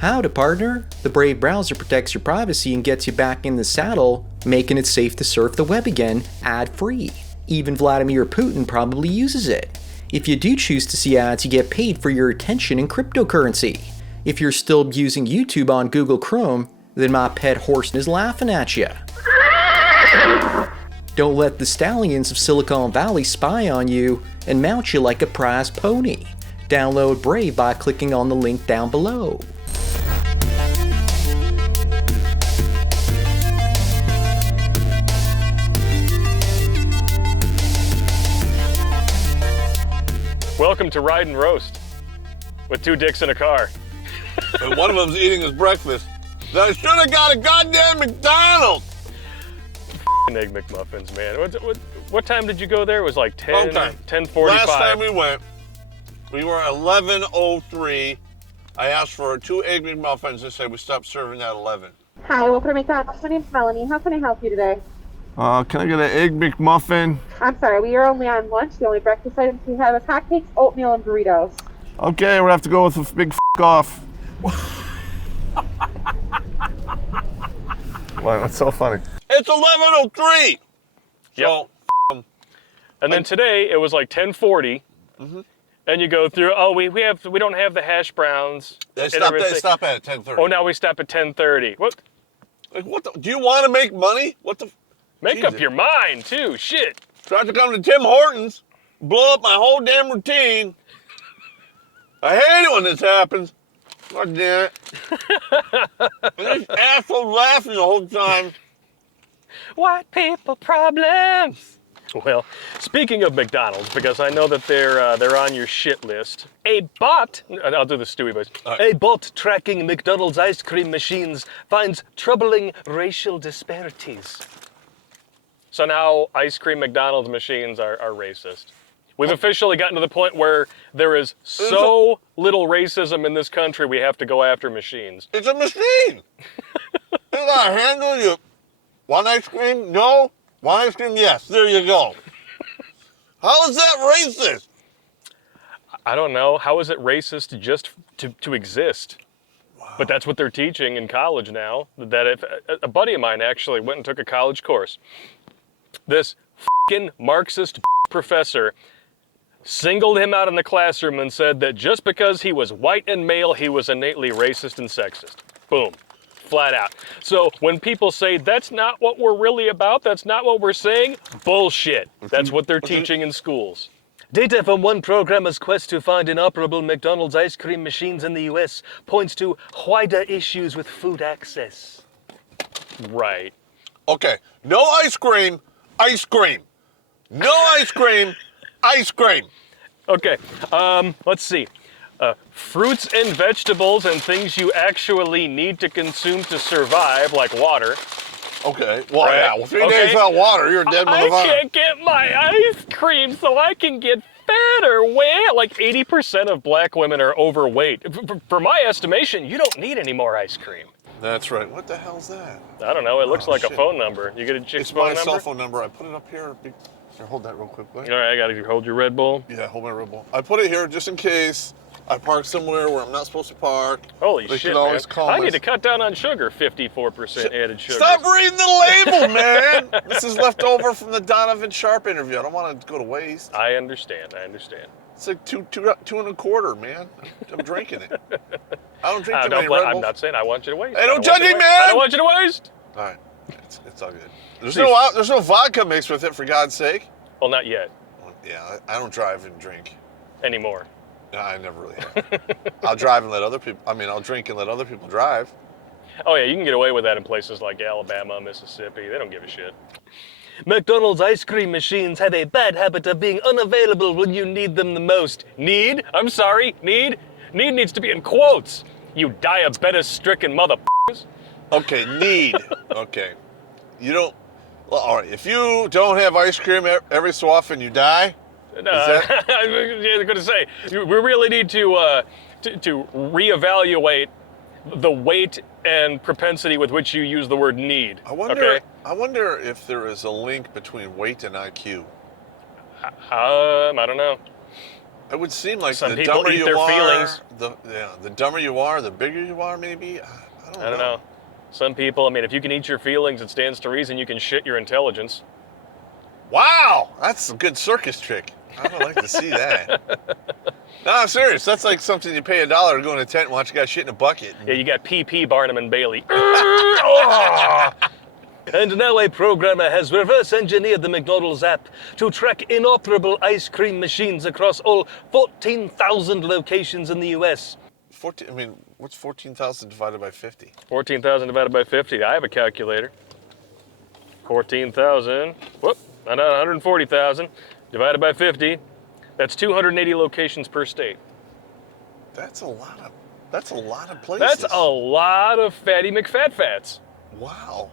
Howdy, partner. The Brave browser protects your privacy and gets you back in the saddle, making it safe to surf the web again, ad-free. Even Vladimir Putin probably uses it. If you do choose to see ads, you get paid for your attention in cryptocurrency. If you're still using YouTube on Google Chrome, then my pet horse is laughing at you. Don't let the stallions of Silicon Valley spy on you and mount you like a prize pony. Download Brave by clicking on the link down below. Welcome to Ride and Roast with two dicks in a car. And one of them's eating his breakfast. Then I should have got a goddamn McDonald. Egg McMuffins, man. What time did you go there? It was like 10:45. Last time we went, we were 11:03. I asked for 2 Egg McMuffins. They said we stopped serving at 11. Hi, welcome to McDonald's. My name's Melanie. How can I help you today? Can I get an Egg McMuffin? I'm sorry, we are only on lunch. The only breakfast items we have is hotcakes, oatmeal, and burritos. Okay, we'll have to go with a big off. Why, that's so funny. It's 11:03. Yep. So, and then today it was like 10:40. Mm-hmm. And you go through. Oh, we don't have the hash browns. They stop at 10:30. Oh, now we stop at 10:30. What? Like, do you want to make money? What the? Make Jesus. up your mind too. Shit. Tried to come to Tim Hortons, blow up my whole damn routine. I hate it when this happens. God damn it. And this asshole laughing the whole time. White people problems. Well, speaking of McDonald's, because I know that they're on your shit list. A bot, I'll do the Stewie voice. Right. A bot tracking McDonald's ice cream machines finds troubling racial disparities. So now ice cream McDonald's machines are racist. We've officially gotten to the point where there is so little racism in this country, we have to go after machines. It's a machine. It's got a handle. You want ice cream? No. Want ice cream? Yes. There you go. How is that racist? I don't know. How is it racist just to exist? Wow. But that's what they're teaching in college now. That if a buddy of mine actually went and took a college course. This f***ing Marxist professor singled him out in the classroom and said that just because he was white and male, he was innately racist and sexist. Boom. Flat out. So when people say that's not what we're really about, that's not what we're saying, bullshit. That's what they're teaching in schools. Data from one programmer's quest to find inoperable McDonald's ice cream machines in the US points to wider issues with food access. Right. Okay. No ice cream. Ice cream. No ice cream. Ice cream. Okay. Let's see. Fruits and vegetables and things you actually need to consume to survive, like water. Okay. Well, right? yeah. Well, 3 days without water, you're a dead motherfucker. I can't get my ice cream so I can get fat or weight. Like 80% of black women are overweight. For my estimation, you don't need any more ice cream. That's right. What the hell's that? I don't know. It looks like shit. A phone number. You get a chick's phone number? It's my cell phone number. I put it up here. Here, hold that real quick, please. All right, I got to hold your Red Bull. Yeah, hold my Red Bull. I put it here just in case I park somewhere where I'm not supposed to park. Holy shit, man. I need to cut down on sugar. 54% added sugar. Stop reading the label, man. This is left over from the Donovan Sharp interview. I don't want it to go to waste. I understand. It's like two and a quarter, man. I'm drinking it. I don't drink too many Red Bulls. I'm not saying I want you to waste. Hey, don't judge me, man. I don't want you to waste. All right, it's all good. There's no vodka mixed with it, for God's sake. Well, not yet. Yeah, I don't drive and drink anymore. No, I never really have. I'll drive and let other people. I'll drink and let other people drive. Oh yeah, you can get away with that in places like Alabama, Mississippi. They don't give a shit. McDonald's ice cream machines have a bad habit of being unavailable when you need them the most. Need? I'm sorry, need? Need needs to be in quotes. You diabetes-stricken motherfuckers. Okay, need. Okay. You don't... Well, all right, if you don't have ice cream every so often, you die? No, I was going to say, we really need to reevaluate the weight and propensity with which you use the word need. I wonder if there is a link between weight and IQ. I don't know. It would seem like Some the people dumber eat you their are, feelings. the dumber you are, the bigger you are, maybe. I don't know. Some people, I mean, if you can eat your feelings, it stands to reason you can shit your intelligence. Wow, that's a good circus trick. I would like to see that. No, I'm serious. That's like something you pay $1 to go in a tent and watch a guy shit in a bucket. Yeah, you got PP, Barnum, and Bailey. Oh! And now a programmer has reverse engineered the McDonald's app to track inoperable ice cream machines across all 14,000 locations in the U.S. 14. I mean, what's 14,000 divided by 50? 14,000 divided by 50. I have a calculator. 14,000. Whoop. Not 140,000 divided by 50. That's 280 locations per state. That's a lot of. That's a lot of places. That's a lot of fatty McFatfats. Wow.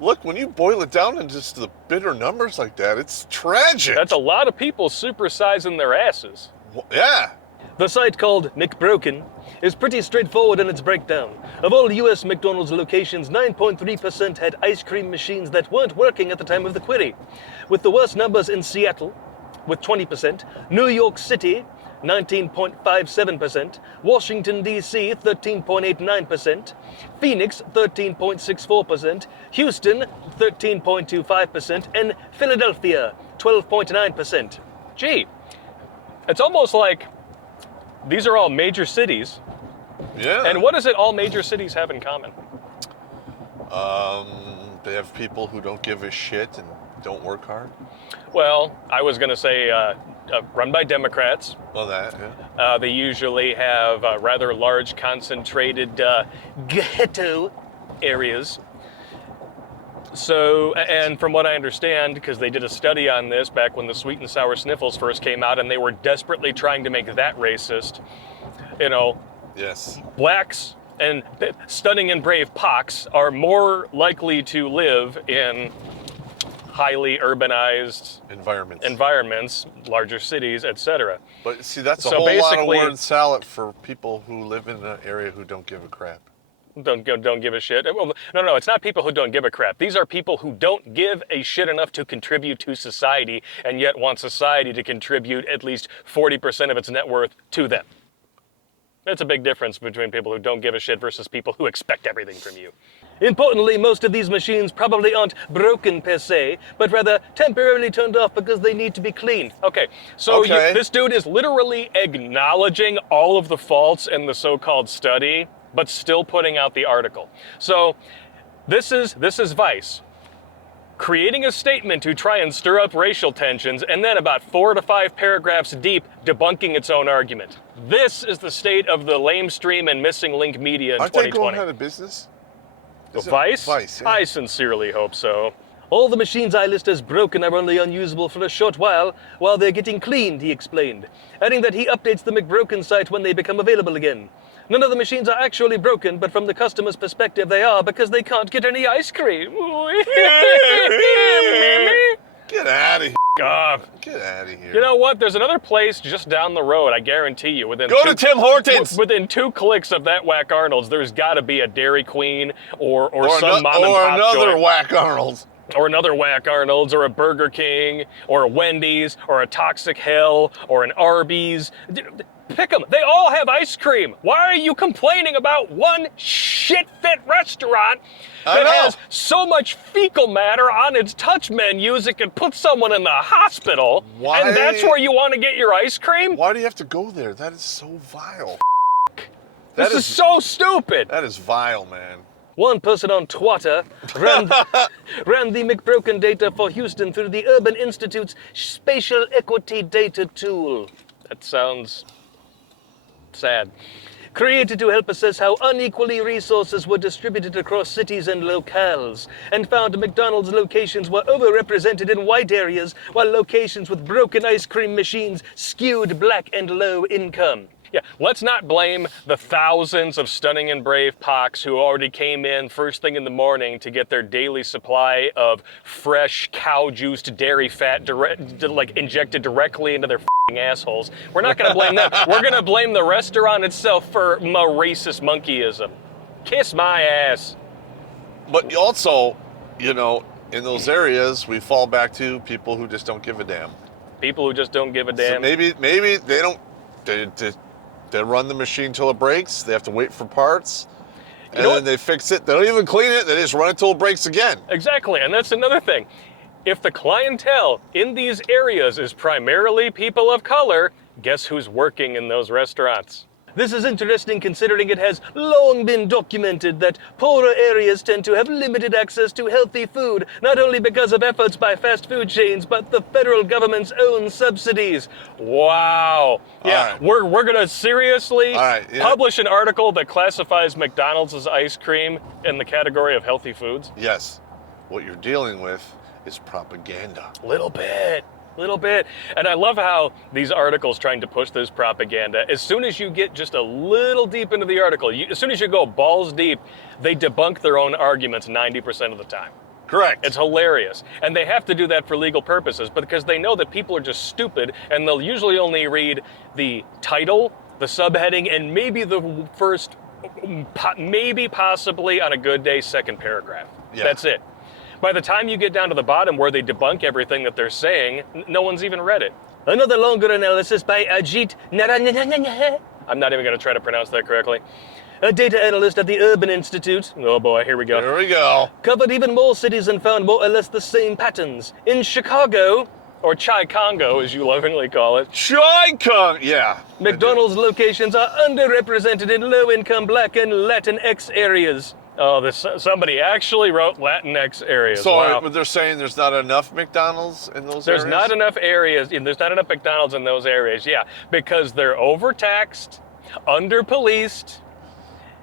Look, when you boil it down into just the bitter numbers like that, it's tragic. That's a lot of people supersizing their asses. Yeah. The site called McBroken is pretty straightforward in its breakdown. Of all U.S. McDonald's locations, 9.3% had ice cream machines that weren't working at the time of the query, with the worst numbers in Seattle, with 20%, New York City, 19.57%, Washington, D.C., 13.89%, Phoenix, 13.64%, Houston, 13.25%, and Philadelphia, 12.9%. Gee, it's almost like these are all major cities. Yeah. And what does it all major cities have in common? They have people who don't give a shit and don't work hard. Well, I was going to say run by Democrats. Well, that, yeah. They usually have rather large concentrated ghetto areas. So, and from what I understand, because they did a study on this back when the sweet and sour sniffles first came out, and they were desperately trying to make that racist, you know, Yes. blacks and stunning and brave pox are more likely to live in highly urbanized environments, larger cities, etc. But see, that's a So whole lot of basically- word salad for people who live in an area who don't give a crap. Don't give a shit. Well, no, it's not people who don't give a crap. These are people who don't give a shit enough to contribute to society and yet want society to contribute at least 40% of its net worth to them. That's a big difference between people who don't give a shit versus people who expect everything from you. Importantly, most of these machines probably aren't broken per se, but rather temporarily turned off because they need to be cleaned. Okay, so Okay. this dude is literally acknowledging all of the faults in the so-called study, but still putting out the article. So this is Vice creating a statement to try and stir up racial tensions, and then about 4 to 5 paragraphs deep, debunking its own argument. This is the state of the lamestream and missing link media in Aren't they 2020. going out of business? Is it Vice? Vice, yeah. I sincerely hope so. All the machines I list as broken are only unusable for a short while they're getting cleaned, he explained, adding that he updates the McBroken site when they become available again. None of the machines are actually broken, but from the customer's perspective they are because they can't get any ice cream. Get out of here. God. Get out of here. You know what? There's another place just down the road, I guarantee you. Go to Tim Hortons. Within 2 clicks of that Whack Arnold's, there's got to be a Dairy Queen or some mom and or pop another joint. Whack Arnold's. Or another Whack Arnold's, or a Burger King, or a Wendy's, or a Toxic Hell, or an Arby's. Pick them. They all have ice cream. Why are you complaining about one shit-fit restaurant that has so much fecal matter on its touch menus it could put someone in the hospital? Why? And that's where you want to get your ice cream? Why do you have to go there? That is so vile. This is so stupid. That is vile, man. One person on Twitter ran the McBroken data for Houston through the Urban Institute's Spatial Equity Data Tool. That sounds sad. Created to help assess how unequally resources were distributed across cities and locales, and found McDonald's locations were overrepresented in white areas, while locations with broken ice cream machines skewed black and low income. Yeah, let's not blame the thousands of stunning and brave pox who already came in first thing in the morning to get their daily supply of fresh cow-juiced dairy fat injected directly into their assholes. We're not going to blame them. We're going to blame the restaurant itself for racist monkeyism. Kiss my ass. But also, you know, in those areas, we fall back to people who just don't give a damn. People who just don't give a So damn. maybe they don't. They run the machine till it breaks. They have to wait for parts, and know then what? they fix it. They don't even clean it. They just run it till it breaks again. Exactly, and that's another thing. If the clientele in these areas is primarily people of color, guess who's working in those restaurants? This is interesting considering it has long been documented that poorer areas tend to have limited access to healthy food, not only because of efforts by fast food chains, but the federal government's own subsidies. Wow. Yeah, right. we're gonna seriously All right, yeah. publish an article that classifies McDonald's as ice cream in the category of healthy foods? Yes, what you're dealing with is propaganda. Little bit. And I love how these articles trying to push this propaganda, as soon as you get just a little deep into the article, as soon as you go balls deep, they debunk their own arguments 90% of the time. Correct. It's hilarious. And they have to do that for legal purposes, but because they know that people are just stupid, and they'll usually only read the title, the subheading, and maybe the first, maybe possibly on a good day, second paragraph. Yeah. That's it. By the time you get down to the bottom where they debunk everything that they're saying, no one's even read it. Another longer analysis by Ajit Naranyanya. I'm not even going to try to pronounce that correctly. A data analyst at the Urban Institute. Oh boy, here we go. Here we go. Covered even more cities and found more or less the same patterns. In Chicago, or Chai Congo as you lovingly call it, Chai Kong. Yeah. McDonald's locations are underrepresented in low-income Black and Latinx areas. Oh, somebody actually wrote Latinx areas. So wow. they're saying there's not enough McDonald's in those There's areas? not enough areas, there's not enough McDonald's in those areas, yeah, because they're overtaxed, under-policed,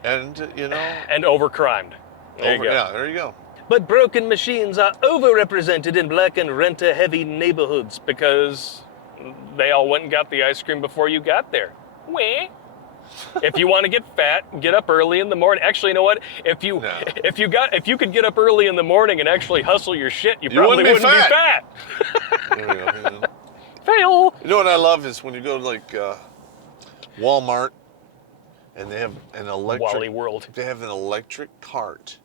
And, and overcrimed. There you go. Yeah, there you go. But broken machines are overrepresented in Black and renter-heavy neighborhoods because they all went and got the ice cream before you got there. Wah. If you want to get fat, get up early in the morning. Actually, you know what? If you could get up early in the morning and actually hustle your shit, you probably wouldn't be fat. There we go. Yeah. Fail. You know what I love is when you go to like Walmart and they have an electric Wally World. They have an electric cart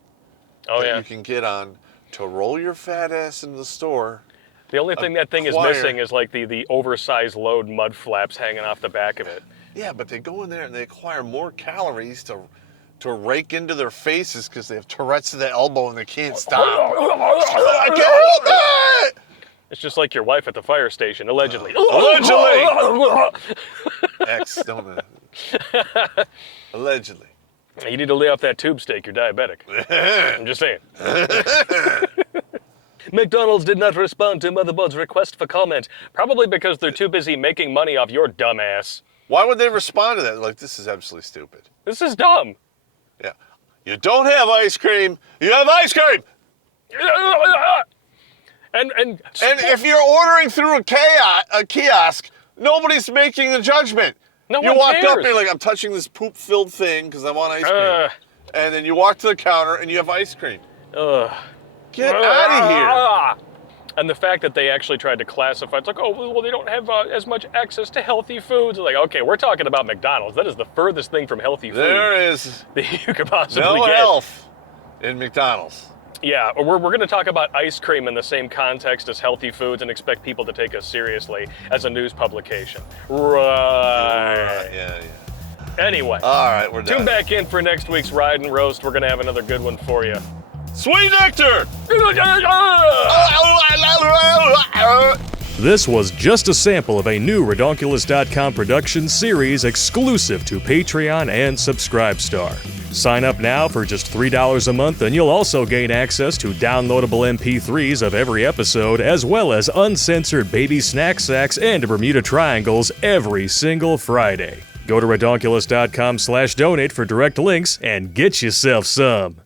Oh that yeah. you can get on to roll your fat ass into the store. The only thing that thing is acquire- missing is like the oversized load mud flaps hanging off the back of it. Yeah, but they go in there and they acquire more calories to rake into their faces because they have Tourette's of the elbow and they can't stop. I can't help it! It's just like your wife at the fire station, allegedly. Allegedly! X, don't Allegedly. You need to lay off that tube steak, you're diabetic. I'm just saying. McDonald's did not respond to Motherboard's request for comment, probably because they're too busy making money off your dumb ass. Why would they respond to that? Like, this is absolutely stupid. This is dumb. Yeah. You don't have ice cream. You have ice cream! And And if you're ordering through a kiosk, nobody's making a judgment. No You one walk up cares. and you're like, I'm touching this poop-filled thing because I want ice cream. And then you walk to the counter and you have ice cream. Get out of here. And the fact that they actually tried to classify, it's like, oh, well, they don't have as much access to healthy foods. Like, okay, we're talking about McDonald's. That is the furthest thing from healthy food There is that you could possibly no get. health in McDonald's. Yeah, we're going to talk about ice cream in the same context as healthy foods and expect people to take us seriously as a news publication. Right. Yeah. Anyway, All right, we're done. tune back in for next week's Ride and Roast. We're going to have another good one for you. Sweet nectar! This was just a sample of a new Redonkulas.com production series exclusive to Patreon and Subscribestar. Sign up now for just $3 a month and you'll also gain access to downloadable MP3s of every episode as well as uncensored baby snack sacks and Bermuda Triangles every single Friday. Go to Redonkulas.com/donate for direct links and get yourself some.